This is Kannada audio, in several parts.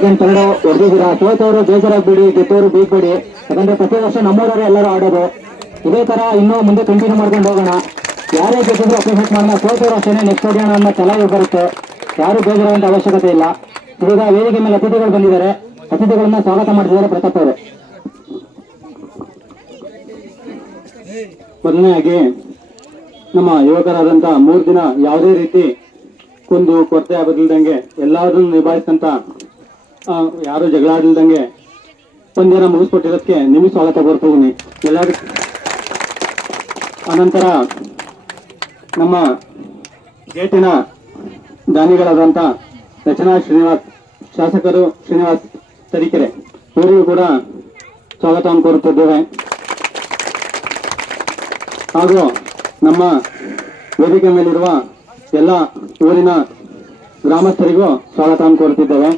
Second third ಹೊಡೆದಿದ್ದೀರಾ. ಸೋತವರು ಬೇಜಾರಾಗ್ಬಿಡಿ, ಗೆದ್ದವರು ಬೀಗ್ಬೇಡಿ. ಯಾಕಂದ್ರೆ ಪ್ರತಿ ವರ್ಷ ನಮ್ಮೂರವರೇ ಎಲ್ಲರೂ ಆಡೋದು. ಇದೇ ತರ ಇನ್ನೂ ಮುಂದೆ ಕಂಟಿನ್ಯೂ ಮಾಡ್ಕೊಂಡು ಹೋಗೋಣ. ಯಾರೇ ಗೆದ್ದಿದ್ರು ಅಪ್ರಿಷಿಯೇಟ್ ಮಾಡೋಣ, ಸೋತವರು ಅಷ್ಟೇ ನೆಕ್ಸ್ಟ್ ಹೊಡೆಯೋಣ ಅನ್ನೋ ಛಲ ಬರುತ್ತೆ. ಯಾರು ಬೇಜಾರಾಗುವಂತ ಅವಶ್ಯಕತೆ ಇಲ್ಲ. ಈಗ ವೇದಿಕೆ ಮೇಲೆ ಅತಿಥಿಗಳು ಬಂದಿದ್ದಾರೆ, ಅತಿಥಿಗಳನ್ನ ಸ್ವಾಗತ ಮಾಡ್ತಿದ್ದಾರೆ ಪ್ರತಾಪ್ ಅವರು. ಮೊದಲನೇಯಾಗಿ ನಮ್ಮ ಯುವಕರಾದಂತ 3 ದಿನ ಯಾವುದೇ ರೀತಿ ಕುಂದು ಕೊರತೆ ಆಗದಿಲ್ದಂಗೆ ಎಲ್ಲದನ್ನು ನಿಭಾಯಿಸಿದಂತ ಯಾರು ಜಗಳ ಆಡಿಲ್ದಂಗೆ ಪಂದ್ಯನ ಮುಗಿಸ್ಕೊಟ್ಟಿರೋದಕ್ಕೆ ನಿಮಗೆ ಸ್ವಾಗತ ಕೋರ್ತೀನಿ ಎಲ್ಲರೂ. ಅನಂತರ ನಮ್ಮ ಗೇಟಿನ ದಾನಿಗಳಾದಂತ ರಚನಾ ಶ್ರೀನಿವಾಸ್, ಶಾಸಕರು ಶ್ರೀನಿವಾಸ್ ತರೀಕೆರೆ, ಇವರಿಗೂ ಕೂಡ ಸ್ವಾಗತವನ್ನು ಕೋರುತ್ತಿದ್ದೇವೆ. ಹಾಗೂ ನಮ್ಮ ವೇದಿಕೆ ಮೇಲಿರುವ ಎಲ್ಲ ಊರಿನ ಗ್ರಾಮಸ್ಥರಿಗೂ ಸ್ವಾಗತವನ್ನು ಕೋರುತ್ತಿದ್ದೇವೆ.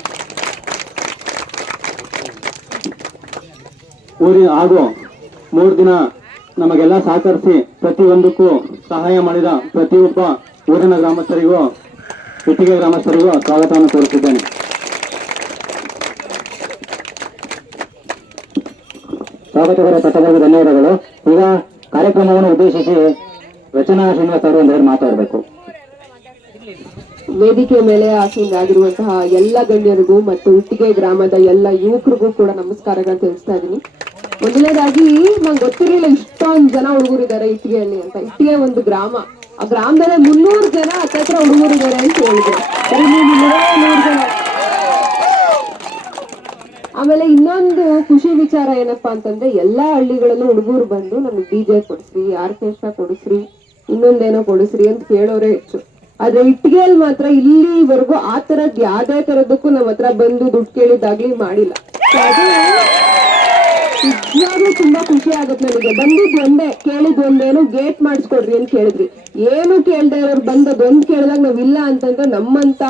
ಹಾಗೂ 3 ದಿನ ನಮಗೆಲ್ಲ ಸಹಕರಿಸಿ ಪ್ರತಿಯೊಂದಕ್ಕೂ ಸಹಾಯ ಮಾಡಿದ ಪ್ರತಿಯೊಬ್ಬ ಊರಿನ ಗ್ರಾಮಸ್ಥರಿಗೂ, ಇಟ್ಟಿಗೆ ಗ್ರಾಮಸ್ಥರಿಗೂ ಸ್ವಾಗತವನ್ನು ಕೋರುತ್ತಿದ್ದೇನೆ. ಸ್ವಾಗತಗಳ ಪ್ರಥಮವಾಗಿ ಧನ್ಯವಾದಗಳು. ಈಗ ಕಾರ್ಯಕ್ರಮವನ್ನು ಉದ್ದೇಶಿಸಿ ರಚನಾ ಶ್ರೀನಿವಾಸ್ ಅವರು ಒಂದೆರಡು ಮಾತಾಡಬೇಕು. ವೇದಿಕೆ ಮೇಲೆ ಆಸೀನರಾಗಿರುವಂತಹ ಎಲ್ಲ ಗಣ್ಯರಿಗೂ ಮತ್ತು ಇಟ್ಟಿಗೆ ಗ್ರಾಮದ ಎಲ್ಲ ಯುವಕರಿಗೂ ಕೂಡ ನಮಸ್ಕಾರಗಳು ತಿಳಿಸ್ತಾ ಇದ್ದೀನಿ. ಮೊದಲನೇದಾಗಿ ನಂಗೆ ಗೊತ್ತಿರಲಿಲ್ಲ ಇಷ್ಟೊಂದು ಜನ ಹುಡುಗರಿದ್ದಾರೆ ಇಟ್ಟಿಗೆಯಲ್ಲಿ ಅಂತ. ಇಟ್ಟಿಗೆ ಒಂದು ಗ್ರಾಮ, ಆ ಗ್ರಾಮದಲ್ಲಿ 300 ಜನ ಹತ್ರ ಹುಡುಗರಿದ್ದಾರೆ ಅಂತ ಹೇಳಿದ್ರು. 300 ಜನ. ಆಮೇಲೆ ಇನ್ನೊಂದು ಖುಷಿ ವಿಚಾರ ಏನಪ್ಪಾ ಅಂತಂದ್ರೆ, ಎಲ್ಲಾ ಹಳ್ಳಿಗಳಲ್ಲೂ ಹುಡುಗರು ಬಂದು ನಮ್ಗೆ DJ ಕೊಡಿಸ್ರಿ, ಆರ್ಕೆಸ್ಟ್ರಾ ಕೊಡಿಸ್ರಿ, ಇನ್ನೊಂದೇನೋ ಕೊಡಿಸ್ರಿ ಅಂತ ಕೇಳೋರೆ ಹೆಚ್ಚು. ಆದ್ರೆ ಇಟ್ಟಿಗೆಯಲ್ಲಿ ಮಾತ್ರ ಇಲ್ಲಿವರೆಗೂ ಆ ತರದ್ ಯಾವ್ದೇ ತರದಕ್ಕೂ ನಮ್ಮ ಹತ್ರ ಬಂದು ದುಡ್ಡು ಕೇಳಿದಾಗ್ಲಿ ಮಾಡಿಲ್ಲ. ಅದು ನಿಜವಾಗ್ಲೂ ತುಂಬಾ ಖುಷಿ ಆಗುತ್ತೆ ನನಗೆ. ಬಂದಿದ್ ಒಂದೇ, ಕೇಳಿದ್ ಒಂದೇನು ಗೇಟ್ ಮಾಡಿಸ್ಕೊಡ್ರಿ ಅಂತ ಕೇಳಿದ್ರಿ. ಏನು ಕೇಳ್ದೆ ಇರೋರು ಬಂದದೊಂದ್ ಕೇಳಿದಾಗ ನಾವ್ ಇಲ್ಲ ಅಂತಂದ್ರೆ ನಮ್ಮಂತ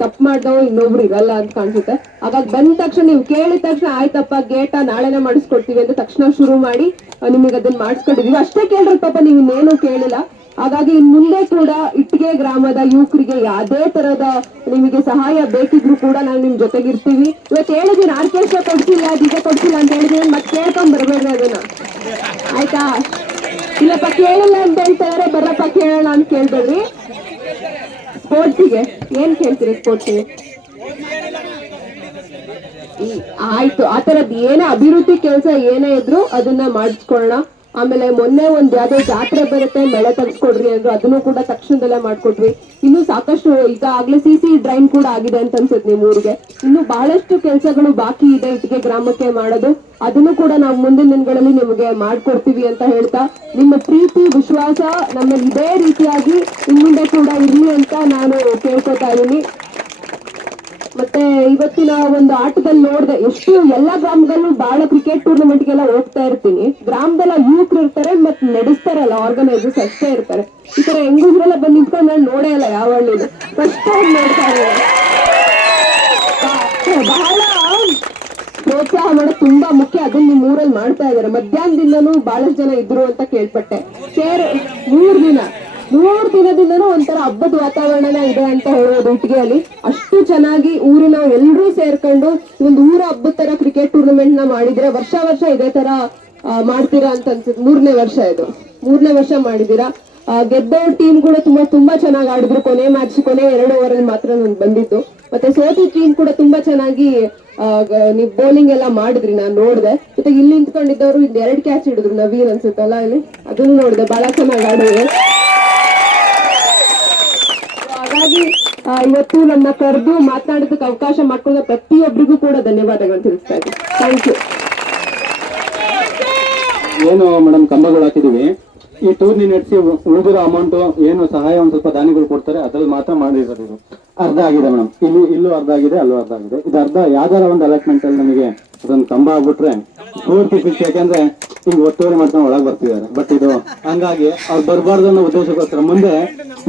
ತಪ್ಪು ಮಾಡ್ದವ ಇನ್ನೊಬ್ರು ಇರಲ್ಲ ಅಂತ ಕಾಣಿಸುತ್ತೆ. ಹಾಗಾಗಿ ಬಂದ ತಕ್ಷಣ ನೀವು ಕೇಳಿದ ತಕ್ಷಣ ಆಯ್ತಪ್ಪ ಗೇಟ ನಾಳೆನೆ ಮಾಡಿಸ್ಕೊಡ್ತೀವಿ ಅಂತ ತಕ್ಷಣ ಶುರು ಮಾಡಿ ನಿಮಗೆ ಅದನ್ನ ಮಾಡಿಸ್ಕೊಟ್ಟಿದೀವಿ. ಅಷ್ಟೇ ಕೇಳ್ರಿ ಪಾಪ, ನೀವು ಇನ್ನೇನು ಕೇಳಿಲ್ಲ. ಹಾಗಾಗಿ ಇನ್ ಮುಂದೆ ಕೂಡ ಇಟ್ಟಿಗೆ ಗ್ರಾಮದ ಯುವಕರಿಗೆ ಯಾವ್ದೇ ತರದ ನಿಮಗೆ ಸಹಾಯ ಬೇಕಿದ್ರು ಕೂಡ ನಾವು ನಿಮ್ ಜೊತೆಗಿರ್ತೀವಿ. ಇವತ್ತು ಹೇಳಿದೀನಿ ಆರ್ಕೆಸ್ಟ್ರಾ ಕೊಡ್ಸಿಲ್ಲ, DJ ಕೊಡ್ಸಿಲ್ಲ ಅಂತ ಹೇಳಿದೀನಿ, ಮತ್ತೆ ಕೇಳ್ಕೊಂಡ್ ಬರ್ಬೇಡ್ರಿ ಅದನ್ನ, ಆಯ್ತಾ? ಇಲ್ಲಪ್ಪ ಕೇಳಿಲ್ಲ ಅಂತ ಹೇಳ್ತಾರೆ, ಬರ್ರಪ್ಪ ಕೇಳೋಣ ಅಂತ ಕೇಳ್ಬೇಡ್ರಿ. ಸ್ಪೋರ್ಟ್ಸಿಗೆ ಏನ್ ಕೇಳ್ತೀರಿ? ಸ್ಪೋರ್ಟ್ಸಿಗೆ ಆಯ್ತು, ಆ ತರದ್ ಏನೇ ಅಭಿವೃದ್ಧಿ ಕೆಲಸ ಏನೇ ಇದ್ರು ಅದನ್ನ ಮಾಡಿಸ್ಕೊಳ್ಳೋಣ. ಆಮೇಲೆ ಮೊನ್ನೆ ಒಂದ್ ಯಾವ್ದೋ ಜಾತ್ರೆ ಬರುತ್ತೆ, ಮಳೆ ತೆಗೆಸ್ಕೊಡ್ರಿ ಅಂದ್ರು, ಅದನ್ನು ಕೂಡ ತಕ್ಷಣದಲ್ಲೇ ಮಾಡ್ಕೊಟ್ವಿ. ಇನ್ನು ಸಾಕಷ್ಟು ಈಗ ಆಗ್ಲೇ CC ಡ್ರೈನ್ ಕೂಡ ಆಗಿದೆ ಅಂತ ಅನ್ಸುತ್ತೆ ನಿಮ್ ಊರಿಗೆ. ಇನ್ನು ಬಹಳಷ್ಟು ಕೆಲಸಗಳು ಬಾಕಿ ಇದೆ ಇಟ್ಟಿಗೆ ಗ್ರಾಮಕ್ಕೆ ಮಾಡೋದು. ಅದನ್ನು ಕೂಡ ನಾವು ಮುಂದಿನ ದಿನಗಳಲ್ಲಿ ನಿಮಗೆ ಮಾಡ್ಕೊಡ್ತೀವಿ ಅಂತ ಹೇಳ್ತಾ, ನಿಮ್ಮ ಪ್ರೀತಿ ವಿಶ್ವಾಸ ನಮ್ಮಲ್ಲಿ ಇದೇ ರೀತಿಯಾಗಿ ಇನ್ಮುಂದೆ ಕೂಡ ಇರ್ಲಿ ಅಂತ ನಾನು ಕೇಳ್ಕೊತಾ ಇದೀನಿ. ಮತ್ತೆ ಇವತ್ತಿನ ಒಂದು ಆಟದಲ್ಲಿ ನೋಡಿದೆ, ಎಷ್ಟು ಎಲ್ಲಾ ಗ್ರಾಮದಲ್ಲೂ ಬಹಳ ಕ್ರಿಕೆಟ್ ಟೂರ್ನಮೆಂಟ್ಗೆಲ್ಲ ಹೋಗ್ತಾ ಇರ್ತೀನಿ. ಗ್ರಾಮದಲ್ಲ ಯುವಕರು ಇರ್ತಾರೆ, ಮತ್ತೆ ನಡೆಸ್ತಾರಲ್ಲ ಆರ್ಗನೈಸರ್ಸ್ ಅಷ್ಟೇ ಇರ್ತಾರೆ. ಈ ತರ ಹೆಂಗಸ್ರೆಲ್ಲ ಬಂದು ನಿಂತ್ಕೊಂಡು ನಾನು ನೋಡೇ ಇಲ್ಲ ಯಾವ ಹಳ್ಳಿಲಿ, ಫಸ್ಟ್ ಟೈಮ್ ನೋಡ್ತಾ ಇದ್ದಾರೆ. ಬಹಳ ಪ್ರೋತ್ಸಾಹ ಮಾಡೋದು ತುಂಬಾ ಮುಖ್ಯ, ಅದನ್ನ ನಿಮ್ ಊರಲ್ಲಿ ಮಾಡ್ತಾ ಇದಾರೆ. ಮಧ್ಯಾಹ್ನದಿಂದನೂ ಬಹಳಷ್ಟು ಜನ ಇದ್ರು ಅಂತ ಕೇಳ್ಪಟ್ಟೆ. 3 ದಿನದಿಂದನೂ ಒಂಥರ ಹಬ್ಬದ ವಾತಾವರಣ ಇದೆ ಅಂತ ಹೇಳೋದು ಇಟ್ಟಿಗೆಯಲ್ಲಿ. ಅಷ್ಟು ಚೆನ್ನಾಗಿ ಊರಿನ ಎಲ್ಲರೂ ಸೇರ್ಕೊಂಡು ಒಂದು ಊರ ಹಬ್ಬದ ತರ ಕ್ರಿಕೆಟ್ ಟೂರ್ನಮೆಂಟ್ ನ ಮಾಡಿದ್ರೆ, ವರ್ಷ ಇದೇ ತರ ಮಾಡ್ತೀರಾ ಅಂತ ಅನ್ಸುತ್ತೆ. 3ನೇ ವರ್ಷ ಇದು, 3ನೇ ವರ್ಷ ಮಾಡಿದೀರಾ. ಗೆದ್ದವ್ರ ಟೀಮ್ಗಳು ತುಂಬಾ ಚೆನ್ನಾಗಿ ಆಡಿದ್ರು. ಕೊನೆ 2 ಓವರ್ ಮಾತ್ರ ನಾನು ಬಂದಿದ್ದು. ಮತ್ತೆ ಸೋತಿ ಟೀಮ್ ಕೂಡ ತುಂಬಾ ಚೆನ್ನಾಗಿ ನೀವು ಬೌಲಿಂಗ್ ಎಲ್ಲ ಮಾಡಿದ್ರಿ, ನಾನು ನೋಡಿದೆ. ಜೊತೆಗೆ ಇಲ್ಲಿ ನಿಂತ್ಕೊಂಡಿದ್ದವರು 2 ಕ್ಯಾಚ್ ಹಿಡಿದ್ರು, ನವೀನ್ ಅನ್ಸುತ್ತಲ್ಲ ಇಲ್ಲಿ, ಅದನ್ನು ನೋಡಿದೆ, ಬಹಳ ಚೆನ್ನಾಗಿ ಆಡಿದ್ರು. ಹಾಗಾಗಿ ಇವತ್ತು ನನ್ನ ಕರೆದು ಮಾತನಾಡೋದಕ್ಕೆ ಅವಕಾಶ ಮಾಡ್ಕೊಂಡ ಪ್ರತಿಯೊಬ್ಬರಿಗೂ ಕೂಡ ಧನ್ಯವಾದಗಳು ತಿಳಿಸ್ತಾ ಇದ್ದೀನಿ. Thank you. ಏನು ಮೇಡಮ್, ಕಂಬಗಳು ಹಾಕಿದೀವಿ. ಈ ಟೂರ್ನಿ ನಡೆಸಿ ಉಳಿದಿರೋ ಅಮೌಂಟ್ ಏನು ಸಹಾಯ ಒಂದ್ ಸ್ವಲ್ಪ ದಾನಿಗಳು ಕೊಡ್ತಾರೆ, ಅದ್ರಲ್ಲಿ ಮಾತ್ರ ಮಾಡಿರೋದು. ಇದು ಅರ್ಧ ಆಗಿದೆ ಮೇಡಮ್, ಇಲ್ಲೂ ಅರ್ಧ ಆಗಿದೆ, ಅಲ್ಲೂ ಅರ್ಧ ಆಗಿದೆ. ಇದು ಅರ್ಧ ಯಾವ್ದಾರ ಒಂದು ಅಲಾಟ್ಮೆಂಟ್ ಅಲ್ಲಿ ನಮಗೆ ಅದೊಂದು ಕಂಬ ಆಗ್ಬಿಟ್ರೆ ಪೂರ್ತಿ ಫಿಕ್ಸ್. ಯಾಕಂದ್ರೆ ಈಗ ಒತ್ತುವರಿ ಮಾಡ್ಕೊಂಡು ಒಳಗೆ ಬರ್ತಿದ್ದಾರೆ. ಬಟ್ ಇದು ಹಂಗಾಗಿ ಅವ್ರು ಬರಬಾರ್ದು ಅನ್ನೋ ಉದ್ದೇಶಕ್ಕೋಸ್ಕರ,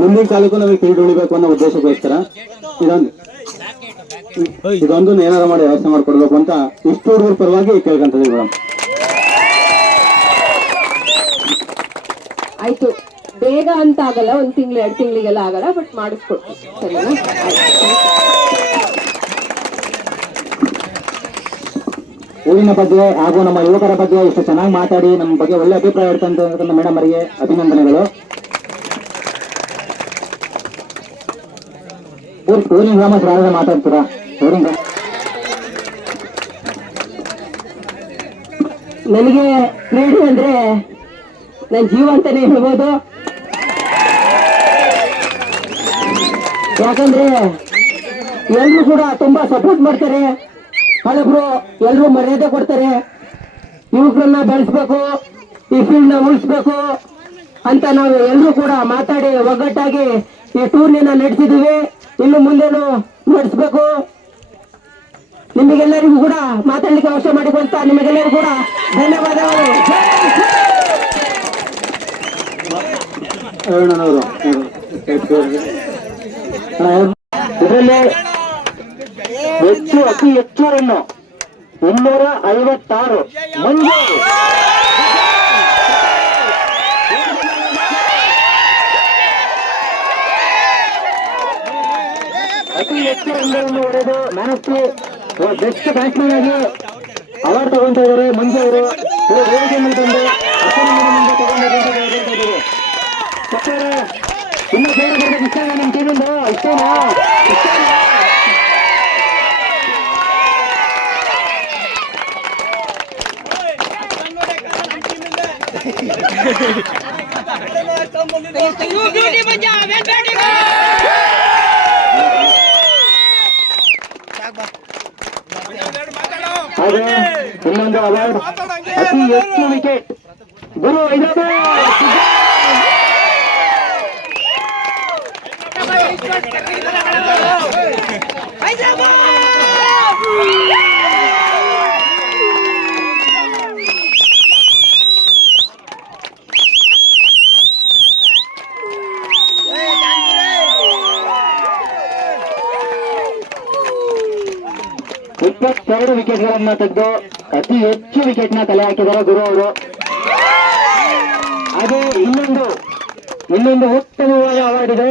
ಮುಂದಿನ ಕಾಲಕ್ಕೂ ನಮಗೆ ಫೀಲ್ಡ್ ಉಳಿಬೇಕು ಅನ್ನೋ ಉದ್ದೇಶಕ್ಕೋಸ್ಕರ ಇದೊಂದು ಏನಾರ ಮಾಡಿ ವ್ಯವಸ್ಥೆ ಮಾಡ್ಕೊಡ್ಬೇಕು ಅಂತ ಇಷ್ಟು ಹುಡುಗರ ಪರವಾಗಿ ಕೇಳ್ಕೊಂತಿದ್ದೀವಿ ಮೇಡಮ್. ಆಯ್ತು, ಬೇಗ ಅಂತ ಆಗಲ್ಲ, 1 ತಿಂಗಳು 2 ತಿಂಗಳಿಗೆಲ್ಲ ಆಗಲ್ಲ, ಬಟ್ ಮಾಡಿಸ್ಕೊಡ್ತೀವಿ, ಸರಿನಾ? ಊರಿನ ಬಗ್ಗೆ ಹಾಗೂ ನಮ್ಮ ಯುವಕರ ಬಗ್ಗೆ ಇಷ್ಟು ಚೆನ್ನಾಗಿ ಮಾತಾಡಿ ನಮ್ಮ ಬಗ್ಗೆ ಒಳ್ಳೆ ಅಭಿಪ್ರಾಯ ಇರ್ತಕ್ಕಂಥ ಮೇಡಮ್ ಅವರಿಗೆ ಅಭಿನಂದನೆಗಳು. ಊರಿನ ಗ್ರಾಮಸ್ಥರು ಮಾತಾಡ್ತೀರಾ? ಊರಿನ ನನಗೆ ಕ್ರೀಡೆ ಅಂದ್ರೆ ನನ್ನ ಜೀವ ಅಂತಾನೆ ಹೇಳ್ಬೋದು. ಯಾಕಂದ್ರೆ ಎಲ್ರು ಕೂಡ ತುಂಬಾ ಸಪೋರ್ಟ್ ಮಾಡ್ತಾರೆ, ಹಳಬ್ರು ಎಲ್ರು ಮರ್ಯಾದೆ ಕೊಡ್ತಾರೆ. ಯುವಕರನ್ನ ಬೆಳೆಸ್ಬೇಕು, ಈ ಫೀಲ್ಡ್ ನ ಉಳಿಸ್ಬೇಕು ಅಂತ ನಾವು ಎಲ್ರು ಕೂಡ ಮಾತಾಡಿ ಒಗ್ಗಟ್ಟಾಗಿ ಈ ಟೂರ್ನಿನ ನಡೆಸಿದೀವಿ. ಇನ್ನು ಮುಂದೇನು ನಡೆಸ್ಬೇಕು. ನಿಮಗೆಲ್ಲರಿಗೂ ಕೂಡ ಮಾತಾಡ್ಲಿಕ್ಕೆ ಅವಶ್ಯ ಮಾಡಿಕೊಂತ ನಿಮಗೆಲ್ಲರಿಗೂ ಕೂಡ ಧನ್ಯವಾದಗಳು. ಇದರಲ್ಲಿ ಅತಿ ಹೆಚ್ಚು ರನ್ನು 256 ಮಂಜು ಅತಿ ಹೆಚ್ಚು ರನ್ಗಳನ್ನು ಹೊಡೆದು man of the best batsman ಆಗಿ ಅವಾರ್ಡ್ ತಗೊಂತಾ ಇದ್ದಾರೆ ಮಂಜು ಅವರು. ವೇದಿಕೆ ಮೇಲೆ ಬಂದು ಇನ್ನು ಬೇರೆ ಬರ್ಬೇಕು. ಇಷ್ಟ ನಮ್ಮ ಟೀಮಿಂದ ಇಷ್ಟೇನಾ? ಹಾಗೆ ಇನ್ನೊಂದು ಅವಾರ್ಡ್ ಅತಿ ಹೆಚ್ಚು ವಿಕೆಟ್ ಗುರು ಹೈದರಾಬಾದ್ 22 ವಿಕೆಟ್ಗಳನ್ನ ತೆಗೆದು ಅತಿ ಹೆಚ್ಚು ವಿಕೆಟ್ ನ ತಲೆ ಹಾಕಿದ್ದಾರೆ ಗುರು ಅವರು. ಹಾಗೆ ಇನ್ನೊಂದು ಉತ್ತಮವಾದ ಅವಾರ್ಡ್ ಇದೆ,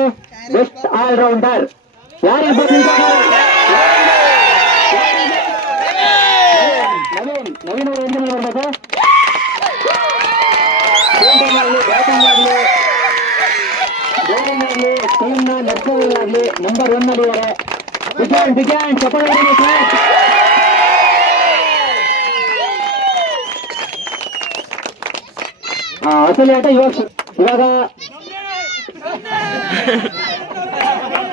ಬೆಸ್ಟ್ ಆಲ್ರೌಂಡರ್. ಯಾರಿರ್ಬೋದು? ನವೀನ್ ಅವರು ಎಂದ ಬರ್ಬೇಕು. ಫೀಲ್ಡಿಂಗ್ ಆಗಲಿ, ಬ್ಯಾಟಿಂಗ್ ಆಗಲಿ, ಬೌಲಿಂಗ್ ಆಗಲಿ, ಟೀಮ್ ನ ನಡೆಸೋದಾಗ್ಲಿ ನಂಬರ್ 1 ನಲ್ಲಿದ್ದಾರೆ. ಬಿಗ್ಯಾನ್ ಚಪ್ಪಾಳೆ ಅಸಲಿ ಆಟ ಇವಾಗ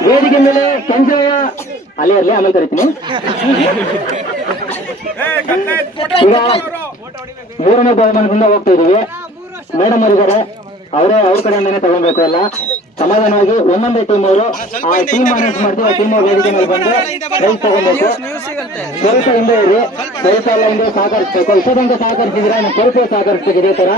ವೇದಿಕೆ ಮೇಲೆ ಕೆಂಚಯ್ಯ ಅಲ್ಲೇ ಇರಲಿ, ಆಮೇಲೆ ಕರಿತೀನಿ. ಈಗ 3ನೇ ಬಹುಮಾನದಿಂದ ಹೋಗ್ತಾ ಇದೀವಿ. ಮೇಡಮ್ ಅವರಿದ್ದಾರೆ, ಅವ್ರ ಕಡೆಯಿಂದಾನೆ ತಗೊಳ್ಬೇಕು. ಎಲ್ಲ ಸಮಾಧಾನವಾಗಿ ಒಂದೊಂದೇ ಟೀಮ್ ಅವರು ಆ ಟೀಮ್ ಅನೌನ್ಸ್ ಮಾಡ್ತೀವಿ. ಆ ಟೀಮ್ ವೇದಿಕೆ ಮೇಲೆ ಬಂದು ಪ್ರೈಸ್ ತಗೊಳ್ಬೇಕು. ಸ್ವಲ್ಪ ಹಿಂದೆ ಇರಿ, ಸ್ವಲ್ಪ ಎಲ್ಲ ಹಿಂದೆ ಸಹಕರಿಸಬೇಕು. ಇಷ್ಟದಂಗ ಸಹಕರಿಸಿದ್ರೆ ನಾವು ಸ್ವಲ್ಪ ಸಹಕರಿಸ್ಬೇಕು. ಇದೇ ತರ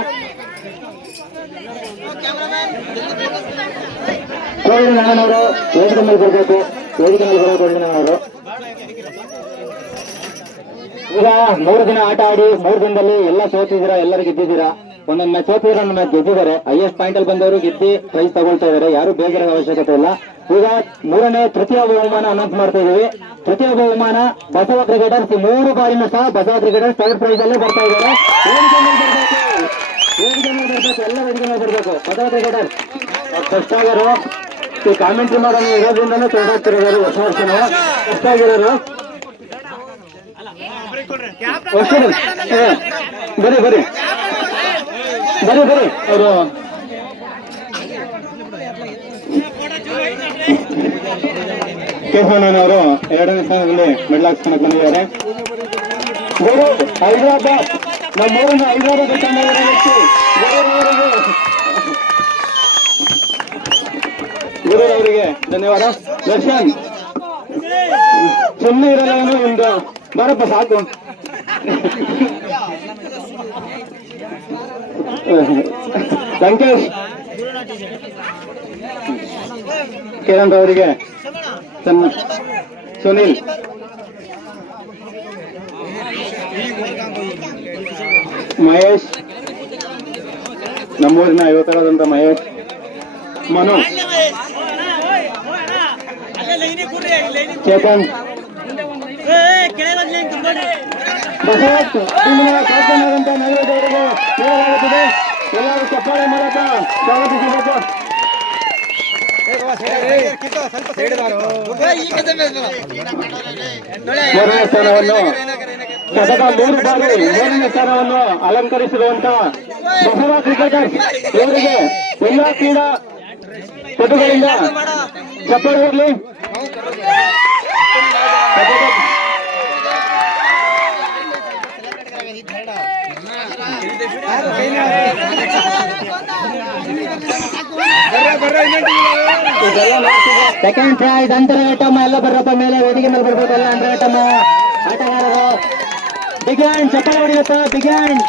ಕೋಳಿ ನಾರಾಯಣವರು ವೇದಿಕೆ ಮೇಲೆ ಬರಬೇಕು. ವೇದಿಕೆ ಮೇಲೆ ಬರೋ ಕೋಳಿ ನಾರಾಯಣವರು ಈಗ 3 ದಿನ ಆಟ ಆಡಿ 3 ದಿನದಲ್ಲಿ ಎಲ್ಲ ಸೋತಿದ್ದೀರಾ, ಎಲ್ಲರೂ ಗೆದ್ದಿದ್ದೀರಾ. ಒಂದೊಂದು ಮ್ಯಾಚ್ ಸೋತಿದ್ರೆ ಒಂದು ಮ್ಯಾಚ್ ಗೆದ್ದಿದ್ದಾರೆ. ಹೈಯೆಸ್ಟ್ ಪಾಯಿಂಟ್ ಅಲ್ಲಿ ಬಂದವರು ಗೆದ್ದಿ ಪ್ರೈಸ್ ತಗೊಳ್ತಾ ಇದ್ದಾರೆ. ಯಾರು ಬೇಜಾರ ಅವಶ್ಯಕತೆ ಇಲ್ಲ. ಈಗ ತೃತೀಯ ಬಹುಮಾನ ಅನೌನ್ಸ್ ಮಾಡ್ತಾ ಇದೀವಿ. ತೃತೀಯ ಬಹುಮಾನ ಬಸವ ಕ್ರಿಕೆಟರ್ಸ್. 3 ಬಾರಿನೂ ಸಹ ಬಸವ ಕ್ರಿಕೆಟರ್ಸ್ ಥರ್ಡ್ ಪ್ರೈಸ್ ಅಲ್ಲೇ ಬರ್ತಾ ಇದ್ದಾರೆ. ವೇದಿಕೆ ಮೇಲೆ ಬರಬೇಕು, ಎಲ್ಲ ವೇದಿಕೆ ಮೇಲೆ ಬರಬೇಕು. ಬಸವ ಕ್ರಿಕೆಟರ್ಸ್ ಫಸ್ಟ್ ಆಗಿರೋ ಈ ಕಾಮೆಂಟ್ರಿ ಮಾಡೋದು ಇರೋದ್ರಿಂದಲೇ ತೊಡಗಾಗ್ತಿರೋರು ಹೊಸ ವರ್ಷನೂ ಫಸ್ಟ್ ಆಗಿರೋರು. ಬರ್ರಿ ಅವರು ಕೇಶವಣ್ಣನವರು 2ನೇ ಸ್ಥಾನದಲ್ಲಿ ಮೆಡಲ್ ಹಾಕ್ಸ್ಕೊಳಕ್ ಬಂದಿದ್ದಾರೆ. ಗುರು ಹೈದರಾಬಾದ್, ನಮ್ಮೂರಿನ ಹೈದರಾಬಾದ್ ತಂಡದ ವ್ಯಕ್ತಿ ಗುರುರವರಿಗೆ ಧನ್ಯವಾದ. ದರ್ಶನ್ ಸುಮ್ಮನೆ ಇರಲ್ಲ, ಒಂದು ಬರಪ್ಪ ಸಾಕು. ಲಂಕೇಶ್ ಕಿರಣ್ ಅವರಿಗೆ, ಸುನಿಲ್, ಮಹೇಶ್, ನಮ್ಮೂರಿನ ಯುವಕರಾದಂತ ಮಹೇಶ್, ಮನು, ಚೇತನ್, ಬಸವರಾಜ್ ಟೀಮಿನ ಕ್ಯಾಪ್ಟನ್ ಆದಂತ ನಾಗರಾಜ್ ಅವರಿಗೆ ನೀಡಲಾಗುತ್ತದೆ. ಎಲ್ಲರೂ ಚಪ್ಪಾಳೆ ಮೂಲಕ ಸ್ವಾಗತಿಸಬೇಕು. ಮೂರನೇ ಸ್ಥಾನವನ್ನು ಸತತ 3 ಬಾರಿ ಮೂರನೇ ಸ್ಥಾನವನ್ನು ಅಲಂಕರಿಸಿರುವಂತ ಬಸವ ಕ್ರಿಕೆಟರ್ಸ್ ಇವರಿಗೆ ಎಲ್ಲ ಕ್ರೀಡಾ ಪಟುಗಳಿಂದ ಚಪ್ಪಾಳೆ ಇರಲಿ. ಸೆಕೆಂಡ್ ಪ್ರೈಸ್ ಅಂತರಘಟ್ಟಮ್ಮ ಎಲ್ಲ ಬರ್ರಪ್ಪ ಮೇಲೆ ವೇದಿಕೆ ಮೇಲೆ ಬರ್ಬೇಕು. ಎಲ್ಲ ಅಂತರಘಟ್ಟಮ್ಮ ಆಟಗಾರರು ಬಿಗ್ ಹ್ಯಾಂಡ್ ಚಪ್ಪಾಳೆ ಹೊಡಿಯಪ್ಪ. ಬಿಗ್ ಹ್ಯಾಂಡ್ ಹೊಡಿ.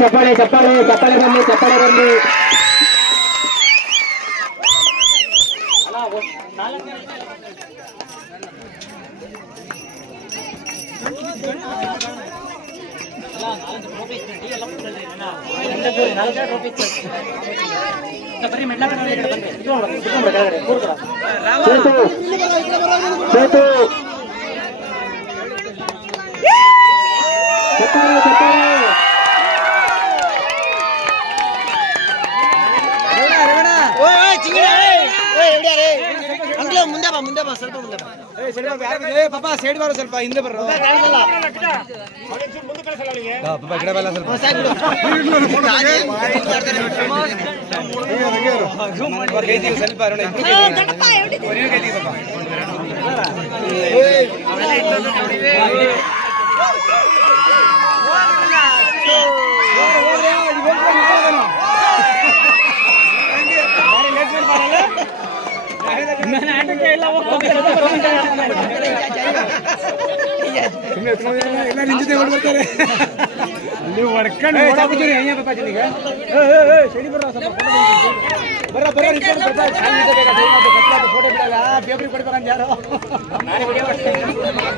ಚಪ್ಪಾಳೆ ಚಪ್ಪಾಳೆ ಚಪ್ಪಾಳೆ ಬರಲಿ ಚಪ್ಪಾಳೆ ಬರಲಿ. ಸೇತು ಚಪ್ಪಾಳೆ ಚಪ್ಪಾಳೆ. ಮುಂದೆ ಬಾ ಸ್ವಲ್ಪ ಮುಂದೆ ಪಾಪ ಸೈಡ್ ಬಾರೋ ಸ್ವಲ್ಪ ಹಿಂದೆ ಬರ್ರೋ ಎಲ್ಲ ನಿಂತಿದೆ ಬರ್ತಾರೆ ನೀವು ಹೊಡ್ಕೊಂಡು ಫೋಟೋ ಬಿಡಲ್ಲ ಪೇಪರ್ ಕೊಡ್ಬೇಕಂತ ಯಾರು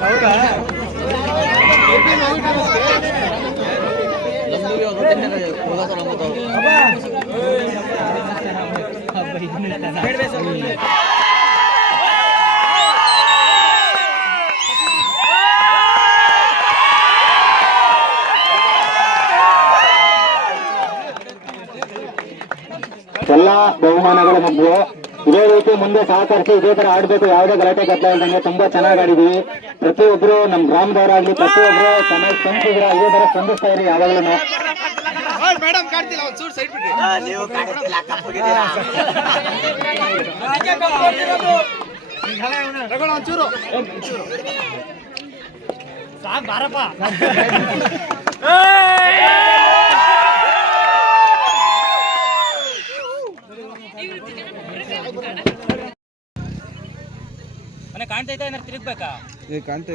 ಹೌದಾ ಎಲ್ಲ ಬಹುಮಾನಗಳು ಮುಗ್ದು ಇದೇ ರೀತಿ ಮುಂದೆ ಸಹಕರಿಸಿ ಇದೇ ತರ ಆಡ್ಬೇಕು. ಯಾವುದೇ ಗಲಾಟೆ ಕಟ್ಲ ಇಲ್ದಂಗೆ ತುಂಬಾ ಚೆನ್ನಾಗಿ ಆಡಿದೀವಿ. ಪ್ರತಿಯೊಬ್ರು ನಮ್ ಗ್ರಾಮದವರಾಗ್ಲಿ ಪ್ರತಿಯೊಬ್ರು ಚೆನ್ನಾಗಿ ಸ್ಪಂದಿಸಿದ್ರ ಇದೇ ತರ ಸ್ಪಂದಿಸ್ತಾ ಇರಿ ಯಾವಾಗ್ಲೂ. ಮೇಡಮ್ ಕಾಡ್ತಿಲ್ಲ ಒಂದು ಚೂರು ಸೈಡ್ ಬಿಡ್ರಿ ಒಂಚೂರು ಸಾಕ್ ಬಾರಪ್ಪ. ಕಾಣ್ತೈತಾ ಏನಾರು ತಿರುಗ್ಬೇಕಾ? ಕಾಣ್ತಾ